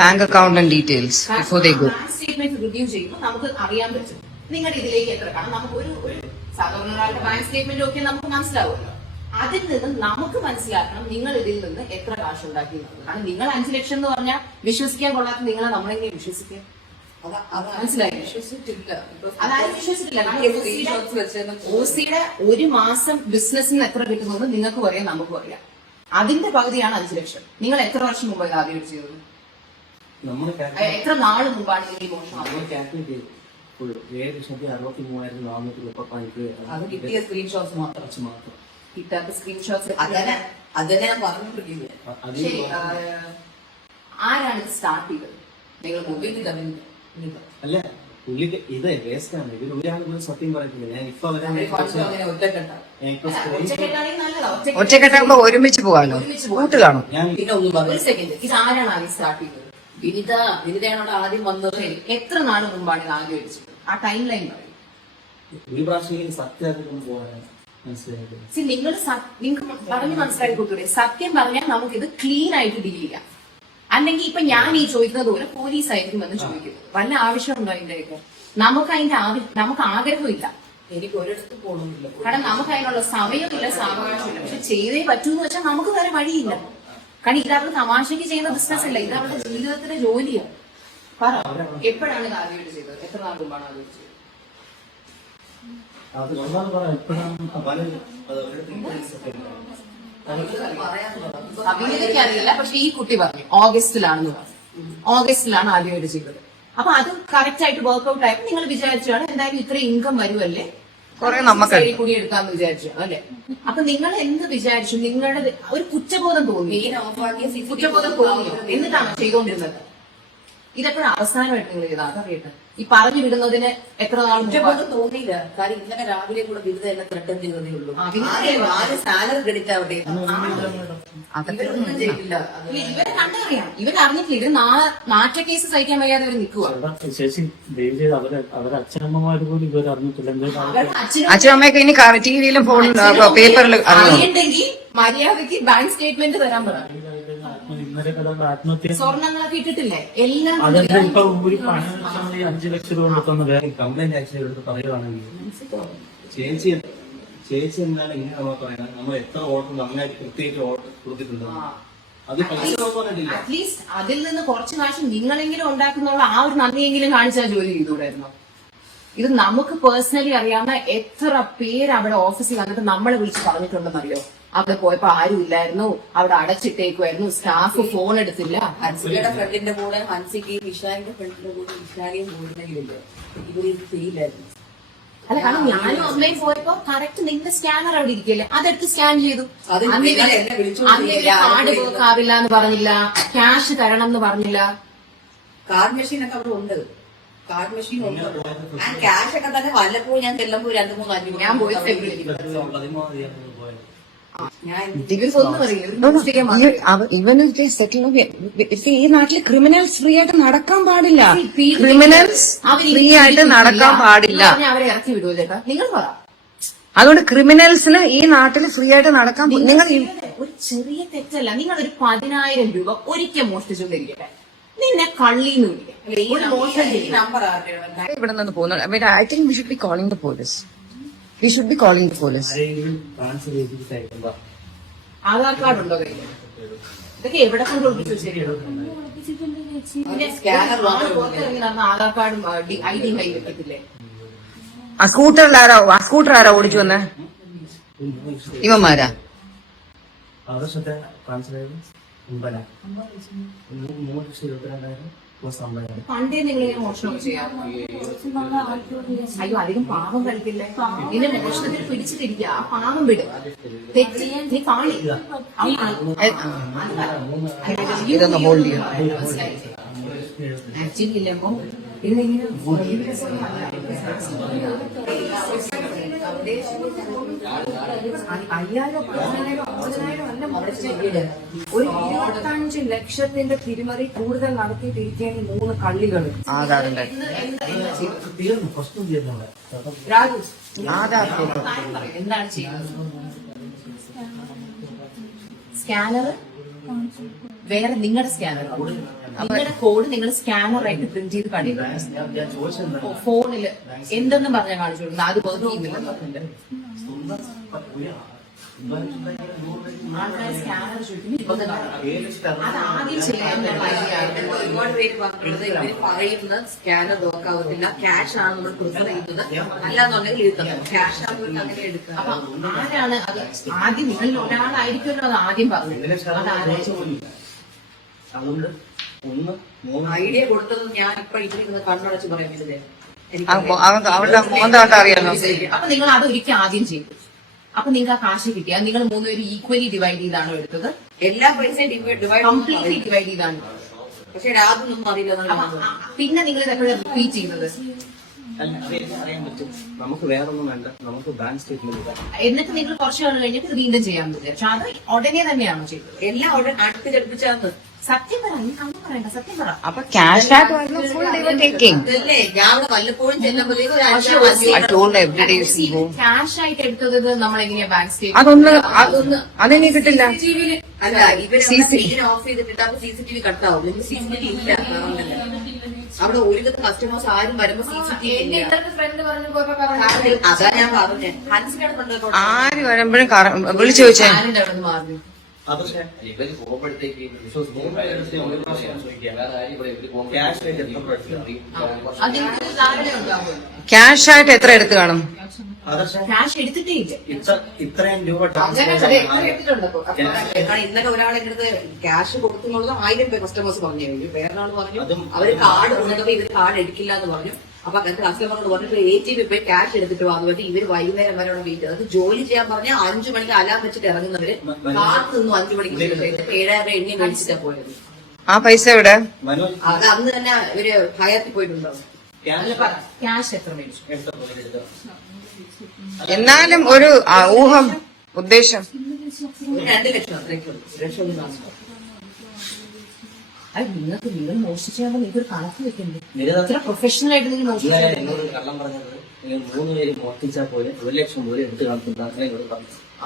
Bank account and details before they go. Bank statement review ചെയ്യുമ്പോൾ നമുക്ക് അറിയാൻ പറ്റും നിങ്ങളുടെ ഇതിലേക്ക് എത്ര കാണും. നമുക്ക് ഒരു സാധാരണ ഒരാളുടെ ബാങ്ക് സ്റ്റേറ്റ്മെന്റ് ഒക്കെ നമുക്ക് മനസ്സിലാവുമല്ലോ. അതിൽ നിന്ന് നമുക്ക് മനസ്സിലാക്കണം നിങ്ങൾ ഇതിൽ നിന്ന് എത്ര കാശ് ഉണ്ടാക്കി. കാരണം നിങ്ങൾ 5 ലക്ഷം എന്ന് പറഞ്ഞാൽ വിശ്വസിക്കാൻ കൊള്ളാത്ത നിങ്ങളെ നമ്മളെങ്ങനെ വിശ്വസിക്കുക? മനസ്സിലായി? അതായത് വിശ്വസിച്ചിട്ടില്ല. ഓസിയുടെ ഒരു മാസം ബിസിനസ്സിന് എത്ര കിട്ടുന്നത് നിങ്ങൾക്കും അറിയാം, നമുക്കും അറിയാം. അതിന്റെ പകുതിയാണ് 5 ലക്ഷം. നിങ്ങൾ എത്ര വർഷം മുമ്പ് ആദ്യം ചെയ്തത്? എത്ര നാള് മുമ്പാണ് നിങ്ങൾ ഈ മോഷണം? അത് കിട്ടിയ സ്ക്രീൻഷോട്ട്സ് മാത്രം. കിട്ടാത്ത സ്ക്രീൻഷോട്ട്സ് അതന്നെ ഞാൻ പറഞ്ഞിട്ടില്ല. ആരാണ് ഇത് സ്റ്റാർട്ട് ചെയ്തത്? നിങ്ങൾ മൊബൈൽ അല്ല പുള്ളിക്ക് ഇത് വേസ്റ്റാണ്. ഇതിൽ ഒരാളും സത്യം പറയുന്നില്ല. ഞാൻ ഇപ്പൊ ഒറ്റക്കെട്ടാകുമ്പോ ഒരുമിച്ച് പോകാനോ കൂട്ട് കാണും. ഒരു സെക്കൻഡ്, ഇത് ആരാണ് ആദ്യം സ്റ്റാർട്ട് ചെയ്തത്? വിനിതയാണ് ആദ്യം വന്നത്. എത്ര നാള് മുമ്പാണ് ഇത് ആദ്യം അടിച്ചത്? ആ ടൈം ലൈൻ പറയും. ഒരു പ്രാവശ്യം സത്യം പോകാനാണ് മനസ്സിലായത്. നിങ്ങൾക്ക് പറഞ്ഞ് മനസ്സിലാക്കി കൊടുത്തൂടെ? സത്യം പറഞ്ഞാൽ നമുക്കിത് ക്ലീൻ ആയിട്ട് ഡീൽ ചെയ്യാം. അല്ലെങ്കിൽ ഇപ്പൊ ഞാൻ ഈ ചോദിക്കുന്നത് പോലെ പോലീസ് ആയിരിക്കും എന്ന് ചോദിക്കുന്നത്. വല്ല ആവശ്യമുണ്ടോ അതിന്റെയൊക്കെ? നമുക്ക് ആഗ്രഹമില്ല. എനിക്ക് ഒരിടത്ത് പോകണമെന്നില്ല. കാരണം നമുക്ക് അതിനുള്ള സമയമില്ല, സാവകാശമില്ല. പക്ഷെ ചെയ്തേ പറ്റൂന്ന് വെച്ചാൽ നമുക്ക് വേറെ വഴിയില്ല. കാരണം ഇത് അവരുടെ തമാശയ്ക്ക് ചെയ്യുന്ന ബിസിനസ് അല്ല, ഇത് അവരുടെ ജീവിതത്തിന്റെ ജോലിയാണ്. പറ, എപ്പോഴാണ് ഇത് ആദ്യമായിട്ട് ചെയ്തത്? എത്ര നാൾ മുമ്പാണ് ആദ്യം ചെയ്തത്? അഭിനേതയ്ക്ക് അറിയില്ല, പക്ഷെ ഈ കുട്ടി പറഞ്ഞു ഓഗസ്റ്റിലാണെന്ന് പറഞ്ഞു. ഓഗസ്റ്റിലാണ് ആദ്യമായിട്ട് ചെയ്തത്. അപ്പൊ അത് കറക്റ്റ് ആയിട്ട് വർക്ക്ഔട്ട് ആയപ്പോ നിങ്ങൾ വിചാരിച്ചാണ് എന്തായാലും ഇത്ര ഇൻകം വരുമല്ലേ, കുറെ നമുക്ക് കൂടി എടുക്കാന്ന് വിചാരിച്ചാണ് അല്ലെ? അപ്പൊ നിങ്ങൾ എന്ത് വിചാരിച്ചു? നിങ്ങളുടെ ഒരു കുറ്റബോധം തോന്നി, കുറ്റബോധം തോന്നിയോ? എന്നിട്ടാണ് ചെയ്തുകൊണ്ടിരുന്നത്. ഇതെപ്പോഴും അവസാനമായിട്ട് നിങ്ങൾ ചെയ്താൽ അതറിയട്ടെ. ഈ പറഞ്ഞു വിടുന്നതിന് എത്ര നാൾ കുറ്റബോധം തോന്നിയില്ല. കാരണം ഇന്നലെ രാവിലെ കൂടെ വിരുദ്ധ എന്നെ ത്രട്ടം ചെയ്തതേ ഉള്ളൂ. ആദ്യം സാലറി ക്രെഡിറ്റ് ആവട്ടെ. ഇവരെ കണ്ടറിയാം, ഇവരറിഞ്ഞിട്ടില്ല. ഇവര് നാറ്റ കേസ് സഹിക്കാൻ വയ്യാതെ ഇവർ നിൽക്കുക. ശേഷി ദയവ് ചെയ്ത് അവരെ അച്ഛനമ്മമാര് പോലും ഇവർ അറിഞ്ഞിട്ടില്ല. അച്ഛനമ്മയൊക്കെ ഇനി ടിവിയിലും ഫോണിലും പേപ്പറിൽ അറിയണ്ടെങ്കിൽ മര്യാദക്ക് ബാങ്ക് സ്റ്റേറ്റ്മെന്റ് തരാൻ പറയാം. സ്വർണ്ണങ്ങളൊക്കെ ഇട്ടിട്ടില്ലേ? എല്ലാം ഇപ്പൊ ഒരു പണം 5 ലക്ഷം കൊടുത്തൊന്ന് വേറെ കംപ്ലൈന്റ് അയച്ചെടുത്ത് പറയുവാണെങ്കിൽ ചേച്ചി എന്താണ് ഇങ്ങനെ നമ്മൾ പറയുന്നത്? നമ്മൾ എത്ര ഓർഡർ നന്നായിട്ട് കൃത്യമായിട്ട് ഓർഡർ കൊടുത്തിട്ടുണ്ട്. അത് അറ്റ്ലീസ്റ്റ് അതിൽ നിന്ന് കുറച്ച് കാശ് നിങ്ങളെങ്കിലും ഉണ്ടാക്കുന്നുള്ള ആ ഒരു നന്ദിയെങ്കിലും കാണിച്ചാൽ ജോലി ചെയ്തുകൂടായിരുന്നോ? ഇത് നമുക്ക് പേഴ്സണലി അറിയാവുന്ന എത്ര പേര് അവിടെ ഓഫീസിൽ വന്നിട്ട് നമ്മളെ വിളിച്ച് പറഞ്ഞിട്ടുണ്ടെന്നറിയോ? അവിടെ പോയപ്പോ ആരും ഇല്ലായിരുന്നു, അവിടെ അടച്ചിട്ടേക്കുമായിരുന്നു, സ്റ്റാഫ് ഫോൺ എടുത്തില്ല. ഹൻസികയുടെ ഫ്രണ്ടിന്റെ കൂടെ ഹൻസിക്ക് വിശാലിന്റെ ഫ്രണ്ടിന്റെ കൂടെ വിശാലിയും കൂടുതലില്ലേ ഇവര് ചെയ്യില്ലായിരുന്നു. അല്ല, കാരണം ഞാനും ഓൺലൈൻ പോയപ്പോ കറക്റ്റ് നിങ്ങളുടെ സ്കാനർ അവിടെ ഇരിക്കല്ലേ, അതെടുത്ത് സ്കാൻ ചെയ്തു. കാർഡ് പോക്കാവില്ല എന്ന് പറഞ്ഞില്ല, ക്യാഷ് തരണം എന്ന് പറഞ്ഞില്ല. കാർഡ് മെഷീൻ ഒക്കെ അവിടെ ഉണ്ട്. കാർഡ് മെഷീൻ ഉണ്ട്. ഞാൻ ക്യാഷ് ഒക്കെ തന്നെ വല്ലപ്പോഴും ഞാൻ ചെല്ലുമ്പോൾ 2-3 5 ഞാൻ പോയി ഈ നാട്ടില് ക്രിമിനൽസ് ഫ്രീ ആയിട്ട് നടക്കാൻ പാടില്ല. ക്രിമിനൽസ് ഫ്രീ ആയിട്ട് നടക്കാൻ പാടില്ല. അവരെ ഇറക്കി വിടുവോ ചേട്ടാ? നിങ്ങൾ പറ. അതുകൊണ്ട് ക്രിമിനൽസിന് ഈ നാട്ടിൽ ഫ്രീ ആയിട്ട് നടക്കാൻ നിങ്ങൾ ഒരു ചെറിയ തെറ്റല്ല. നിങ്ങൾ ഒരു 10,000 രൂപ ഒരിക്കൽ മോഷ്ടിച്ചോണ്ടിരിക്കട്ടെ, നിന്നെ കള്ളീന്ന് വിളിക്കാം. നമ്പർ ഇവിടെ നിന്ന് പോകുന്നു. I think we should be calling the police. We should be calling the police. Aadhaar card ഉണ്ടോ കയ്യിൽ? ഇതൊക്കെ എവിടെ കൊണ്ട് ഒളിപ്പിച്ചു വെച്ചിരിക്കുന്നു? ആധാർ കാർഡും ID കയ്യിൽ വെക്കത്തില്ലേ? ആ സ്കൂട്ടർ ആരാ ഓടിച്ചു വന്നേ? ഇവന്മാരാ? പണ്ടേ നിങ്ങൾ ഇങ്ങനെ മോഷണമൊക്കെ ചെയ്യാം? അയ്യോ, അധികം പാവം കളിക്കില്ലേ? നിന്നെ മോഷണത്തിൽ പിടിച്ചിട്ടിരിക്കുക, ആ പാവം വിടും. തെറ്റ് നീ കാണി. ഇതൊന്ന് ഹോൾഡ് ചെയ്യാം. ആക്ച്വലി ഇല്ലപ്പോ ഇതിങ്ങനെ ഒരു 25 ലക്ഷത്തിന്റെ തിരിമറി കൂടുതൽ നടത്തിയിട്ടിരിക്കുകയാണ് ഈ 3 കള്ളികൾ. രാജു എന്താണ് ചെയ്യുന്നത്? സ്കാനർ വേറെ നിങ്ങളുടെ സ്കാനർ നിങ്ങളുടെ കോഡ് നിങ്ങൾ സ്കാനറായിട്ട് പ്രിന്റ് ചെയ്ത് കാണിക്കും. ഞാൻ ചോദിച്ചത് ഫോണില് എന്തെന്നും പറഞ്ഞാൽ കാണിച്ചു കൊടുക്കുന്നത് അത് വർക്ക് ചെയ്യുന്നില്ലെന്ന് പറഞ്ഞിട്ട് ആൾക്കാർ സ്കാനർ ചോദിക്കുന്നു. അത് ആദ്യം ചെയ്യാൻ ഒരുപാട് പേര് പറഞ്ഞത് ഇവര് പറയുന്നത് സ്കാനർ നോക്കാവത്തില്ല, ക്യാഷ് ആണ് നമ്മൾ പ്രിഫർ ചെയ്യുന്നത്, അല്ലാന്നുണ്ടെങ്കിൽ ഇരുത്തണം. ക്യാഷ് ആകുമ്പോൾ അങ്ങനെ എടുക്കുക. അപ്പൊ ആരാണ് അത് ആദ്യം നിങ്ങളിൽ ഒരാളായിരിക്കുമല്ലോ അത് ആദ്യം പറഞ്ഞത്. അതാരായിരുന്നു? അതുകൊണ്ട് ഒന്ന് മൂന്ന് ഐഡിയ കൊടുത്തത് ഞാൻ ഇപ്പൊ ഇതിരിക്കുന്ന കണ്ണടച്ച് പറയുന്നത് അവരുടെ മോന്ത കണ്ട അറിയാലോ. അപ്പൊ നിങ്ങൾ അത് ഒരിക്കൽ ആദ്യം ചെയ്തു. അപ്പൊ നിങ്ങൾക്ക് ആ കാശ് കിട്ടിയാൽ നിങ്ങൾ മൂന്നുപേരും ഈക്വലി ഡിവൈഡ് ചെയ്താണോ എടുത്തത്? എല്ലാ പൈസയും ഡിവൈഡ് കംപ്ലീറ്റ്ലി ഡിവൈഡ് ചെയ്താണ്. പക്ഷെ രാതൊന്നും അറിയില്ല. പിന്നെ നിങ്ങൾ ഇതെപ്പോഴും റിപ്പീറ്റ് ചെയ്യുന്നത് അല്ല, അത് എല്ലാം അറിയാൻ പറ്റും. നമുക്ക് വേറൊന്നും വേണ്ട, നമുക്ക് ബാങ്ക് സ്റ്റേറ്റ്മെന്റ് എന്നിട്ട് നിങ്ങൾ കുറച്ച് നാൾ കഴിഞ്ഞിട്ട് ഇത് വീണ്ടും ചെയ്യാൻ പറ്റില്ല. പക്ഷെ അത് ഉടനെ തന്നെയാണോ ചെയ്തത്? എല്ലാം അവിടെ അടുപ്പിച്ചടുപ്പിച്ചാന്ന്. സത്യം പറ, നീ കണ്ണു പറയണ്ട, സത്യം പറ. അപ്പൊ ക്യാഷ് ആയിട്ട് വരുന്ന ഫുൾ ഡേ ടേക്കിംഗ്. അതല്ലേ ഞാൻ അവിടെ വല്ലപ്പോഴും ചെല്ലുമ്പോഴേക്കും ക്യാഷ് ആയിട്ട് എടുത്തത് നമ്മൾ എങ്ങനെയാ ബാങ്ക് സ്റ്റേറ്റ്? അതെനിക്ക് കിട്ടില്ല. അല്ല, ഇവര് ഇതിനെ ഓഫ് ചെയ്തിട്ട് അപ്പൊ CCTV കട്ടാവും. CCTV ഇല്ല. അവിടെ ഒരുവിധ കസ്റ്റമേഴ്സ് ആരും വരുമ്പോ CCTV ഇല്ല. ഫ്രണ്ട് പറഞ്ഞു പോയപ്പോ അതാ ഞാൻ പറഞ്ഞത്. ഹൻസിനോട് ആര് വരുമ്പോഴും വിളിച്ചു ചോദിച്ചേ. ആരുടെ അവിടെ നിന്ന് മാറി? പക്ഷേ ഇവര് പോകുമ്പോഴത്തേക്ക് ക്യാഷ് ആയിട്ട് അതെനിക്ക് ധാരണ ഉണ്ടാവും. ക്യാഷ് ആയിട്ട് എത്ര എടുത്ത് കാണും? ക്യാഷ് എടുത്തിട്ടേ ഇല്ല. ഇത്രയും രൂപ അങ്ങനെ എടുത്തിട്ടുണ്ടോ? ഇന്നലെ ഒരാളെന്റെ അടുത്ത് ക്യാഷ് കൊടുക്കുന്നുള്ളത് 1000 രൂപ കസ്റ്റമേഴ്സ് പറഞ്ഞു. വേറൊരാൾ പറഞ്ഞു അവര് കാർഡ് ഉണ്ടെങ്കിൽ ഇവര് കാർഡ് എടുക്കില്ല എന്ന് പറഞ്ഞു. അപ്പൊ അങ്ങനത്തെ കസ്റ്റമറോട് പറഞ്ഞിട്ട് ATM പോയി ക്യാഷ് എടുത്തിട്ട് വന്നിട്ട് ഇവര് വൈകുന്നേരം വരെ അവിടെ വെയിറ്റ്. അത് ജോലി ചെയ്യാൻ പറഞ്ഞാൽ 5 മണിക്ക് അലാം വെച്ചിട്ട് ഇറങ്ങുന്നവര് കാത്ത് നിന്നു 5 മണിക്ക് 7,000 എണ്ണി മേടിച്ചിട്ടാ പോയത്. ആ പൈസ എവിടെ? അത് അന്ന് തന്നെ ഇവര് ഹയത്തിൽ പോയിട്ടുണ്ടാവും. ക്യാഷ് എത്ര മേടിച്ചു? എന്നാലും ഒരു ഊഹം, ഉദ്ദേശം. 2 ലക്ഷം അത്രയ്ക്കുള്ളൂ. 1 ലക്ഷം ഒന്നും കാണും. അത് നിങ്ങൾക്ക് നിങ്ങൾ മോഷിച്ചാൽ നിങ്ങൾക്ക് ഒരു കണക്ക് വെക്കണ്ടേ? ഇത്ര പ്രൊഫഷണൽ ആയിട്ട് നിങ്ങൾ എന്നോട് കള്ളം പറഞ്ഞത് 3 പേര് മോഷ്ടിച്ചാൽ പോലെ 1 ലക്ഷം പോലെ എടുത്ത് കാണിക്കുന്നു.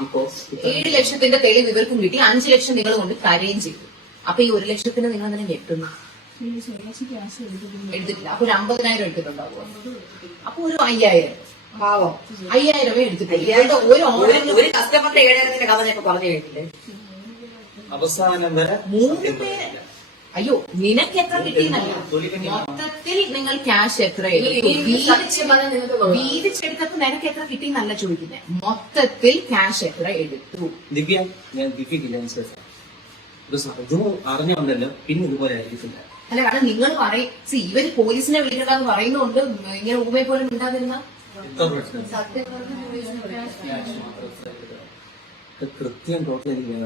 അപ്പോ 7 ലക്ഷത്തിന്റെ തെളിവ് ഇവർക്കും കിട്ടി. 5 ലക്ഷം നിങ്ങൾ കൊണ്ട് കരയും ചെയ്തു. അപ്പൊ ഈ 1 ലക്ഷത്തിന് നിങ്ങൾ തന്നെ ഞെട്ടുന്നു. എടുത്തിട്ടില്ല. അപ്പൊ ഒരു 50,000 എടുത്തിട്ടുണ്ടാവുക. അപ്പൊ ഒരു 5,000 പാവം 5,000 എടുത്തിട്ടില്ല. ഒരു ഓർഡറിന് ഒരു കസ്റ്റമറിന്റെ 7,000 കഥ ഞാൻ പറഞ്ഞു കേട്ടില്ലേ? അവസാനം വരെ 3 പേര്. അയ്യോ, നിനക്ക് എത്ര കിട്ടിയെന്നല്ല, മൊത്തത്തിൽ നിങ്ങൾ ക്യാഷ് എത്ര വീതിച്ചെടുത്തപ്പോ നിനക്ക് എത്ര കിട്ടിയെന്നല്ല ചോദിക്കുന്നത്. മൊത്തത്തിൽ ക്യാഷ് എത്ര എടുത്തു? ദിവ്യ, ഞാൻ ദിവ്യക്കില്ല അറിഞ്ഞുകൊണ്ടല്ലോ പിന്നെ ഇതുപോലെ ആയിരിക്കില്ല. അല്ല, കാരണം നിങ്ങൾ പറയും ഇവര് പോലീസിനെ വിളിക്കണ്ടെന്ന് പറയുന്നുണ്ട്. ഇങ്ങനെ ഊമയെ പോലും ഉണ്ടാകുന്ന കൃത്യം ടോട്ടൽ അതിന്റെ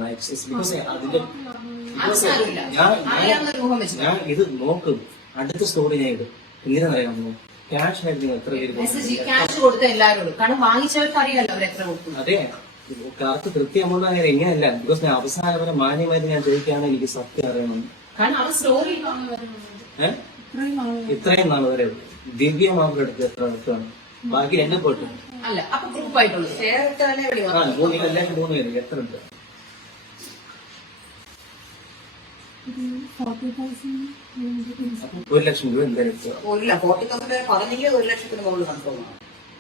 അറിയാവുന്ന ഊഹം വെച്ചു. ഞാൻ ഇത് നോക്കും. അടുത്ത സ്റ്റോറി ഞാൻ ഇടും. ഇങ്ങനെ അറിയാമോ ക്യാഷ് ആയിട്ട് നിങ്ങൾ എത്ര പേര് മെസ്സേജ് ക്യാഷ് കൊടുത്ത എല്ലാവരോടും, കാരണം വാങ്ങിച്ചവർക്ക് അറിയാലോ അവരെത്ര കൊടുക്കും. അതെ, കറക്റ്റ് കൃത്യം എമൗണ്ട് അങ്ങനെ എങ്ങനെയല്ല. ബിക്കോസ് ഞാൻ അവസാനം വരെ മാന്യമായിട്ട് ഞാൻ ചോദിക്കുകയാണ് എനിക്ക് സത്യം അറിയണം. കാരണം അവർ സ്റ്റോറി ഇത്രയും നാൾ വരെ ദിവ്യ മാത്രം എടുത്ത് എത്ര എടുത്താണ്, ബാക്കി എന്നെ പോയിട്ട് അല്ല. അപ്പൊ ഗ്രൂപ്പായിട്ടുള്ളൂ ചേർത്താലേ വിളി ആ 3 എല്ലാവരും 3 പേര് എത്ര ഉണ്ട്? 1 ലക്ഷം രൂപ എന്തായാലും എടുത്തതാണ്. 40,000 പറഞ്ഞെങ്കിൽ 1 ലക്ഷത്തിന് മുകളിൽ കണക്കുമാണ്.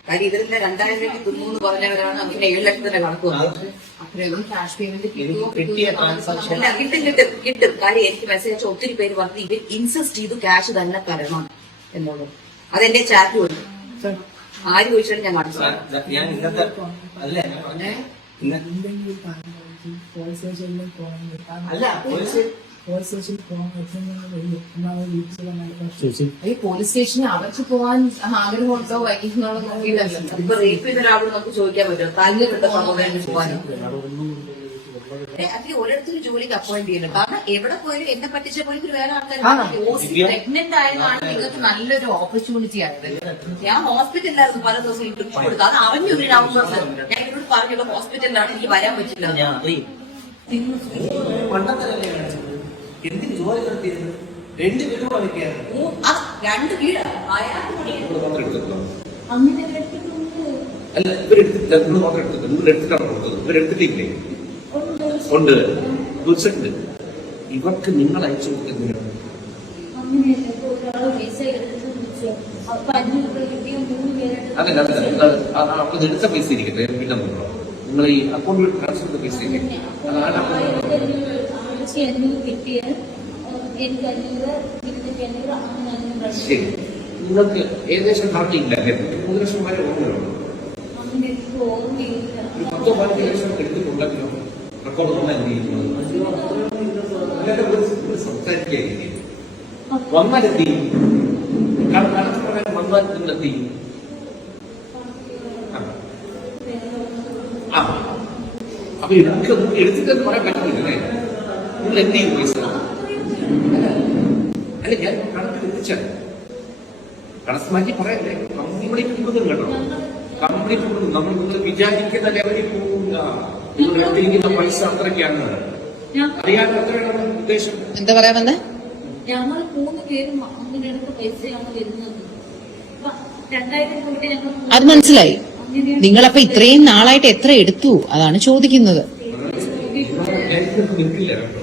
കാര്യം ഇതിലെ 2,000 രൂപയ്ക്ക് തിന്നു പറഞ്ഞവരാണ് നമുക്ക് 7 ലക്ഷത്തിന്റെ കണക്ക് വന്നത്. അത്രയും ക്യാഷ് പേയ്മെന്റ് കിട്ടിയ ട്രാൻസാക്ഷൻ അല്ല, കിട്ടും. കാര്യം എനിക്ക് മെസ്സേജ് ഒത്തിരി പേര് പറഞ്ഞു ഇവർ ഇൻസിസ്റ്റ് ചെയ്തു ക്യാഷ് തന്നെ തരണം എന്നുള്ളത്. അതെന്റെ ചാറ്റ് വന്നു. ആര് ചോദിച്ചാലും ഞാൻ കാണിച്ചു. ഞാൻ ഇന്നത്തെ അല്ല അല്ല ഈ പോലീസ് സ്റ്റേഷനിൽ അവർക്ക് പോകാൻ ആഗ്രഹമുണ്ടോ വൈകുന്നോളം നോക്കിയിട്ടല്ലോ. ഇപ്പൊ റേപ്പ് ചെയ്ത ഒരാളോട് നമുക്ക് ചോദിക്കാൻ പറ്റുമോ താല്പര്യപ്പെട്ട സഹോദരന് പോകാനും? അതിൽ ഓരോരുത്തരും ജോലിക്ക് അപ്പോയിന്റ് ചെയ്യണം. കാരണം എവിടെ പോയാലും എന്നെ പറ്റിച്ച പോലും വേറെ ആൾക്കാർ പ്രഗ്നന്റ് ആയതാണ് നിങ്ങൾക്ക് നല്ലൊരു ഓപ്പർച്യൂണിറ്റി ആയത്. ഞാൻ ഹോസ്പിറ്റലിലായിരുന്നു പല ദിവസം ട്രിപ്പ് കൊടുത്തു. അത് അറിഞ്ഞൊരു നമ്പർ ഞാൻ ഇവരോട് പറഞ്ഞുള്ള ഹോസ്പിറ്റലിലാണ് എനിക്ക് വരാൻ പറ്റില്ല. ഞാൻ അറിയും. പണ്ടത്തെ എന്തിന് ജോലി നടത്തിയത് 2 വീട് പണിക്കായിരുന്നു. 2 വീടാണ് അല്ല, ഇവരെടുത്തിട്ടില്ല. നിങ്ങൾ മാത്രം എടുത്തിട്ട് ഇവരെടുത്തിട്ടാണ് കൊടുത്തത്. ഇവരെടുത്തിട്ടില്ലേ? ഉണ്ട്, തീർച്ചയായിട്ടും. ഇവർക്ക് നിങ്ങൾ അയച്ചു കൊടുക്കുന്നതിനാണ് ഒരാൾ പൈസ എടുത്ത് വിളിച്ചു. അപ്പൊ 500 രൂപ കിട്ടിയ 3 പേരായിട്ട് അതല്ല നിങ്ങൾ അപ്പോൾ എടുത്ത പൈസ ഇരിക്കട്ടെ, പിന്നെ നിങ്ങൾ ഈ അക്കൗണ്ടിൽ ട്രാൻസ്ഫർ ചെയ്ത പൈസ ഇല്ലേ, അതാണ് വിളിച്ച് 500 കിട്ടിയത്. എനിക്ക് 500, ഇതിലേക്ക് 500, അങ്ങനെ ശരി. നിങ്ങൾക്ക് ഏകദേശം കറക്റ്റ് ഇല്ല അല്ലേ? 3 ലക്ഷം വരെ ഓർമ്മയുള്ളൂ. അങ്ങനെ എനിക്ക് ഓർമ്മയില്ല. ഒരു 10-15 ലക്ഷം എടുത്തിട്ടുണ്ടെങ്കിലോ റെക്കോർഡ് തോന്നാനിരിക്കുന്നത് സംസാരിക്കായിരിക്കും. വന്നാലെത്തി കണക്ക് പ്രകാരം വന്നാൽ നിങ്ങളെത്തി. ആ അപ്പൊ എടുത്തിട്ടെന്ന് പറയാൻ പറ്റില്ലേ? നിങ്ങൾ എന്ത് ചെയ്യും പൈസ? അല്ല ഞാൻ കണക്ക് എത്തിച്ചാണ് കണക്ക് മാറ്റി പറയല്ലേ. കംപ്ലീറ്റ് കൊടുക്കും കേട്ടോ, കംപ്ലീറ്റ് കൊടുക്കും. നിങ്ങൾ വിചാരിക്കുന്ന ലെവലിൽ പോകില്ല. നിങ്ങൾ എടുത്തിരിക്കുന്ന പൈസ അത്രയ്ക്കാണ്. അറിയാൻ എത്രയാണ് ഉദ്ദേശം? എന്താ പറയാൻ വന്നേ? ഞങ്ങൾ 3 പേരും അങ്ങനെ എടുത്ത പൈസയാണ് വരുന്നത്. 2000 രൂപ ഞങ്ങൾ അത് മനസ്സിലായി. നിങ്ങളപ്പോ ഇത്രയും നാളായിട്ട് എത്ര എടുത്തു അതാണ് ചോദിക്കുന്നത്. നിൽക്കില്ല കേട്ടോ.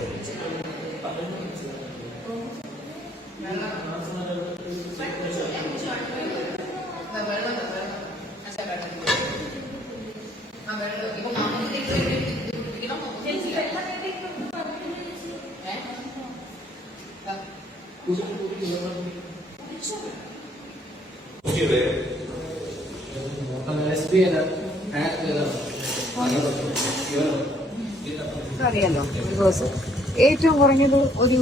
അറിയാലോ, ഒരു ദിവസം ഏറ്റവും കുറഞ്ഞത് ഒരു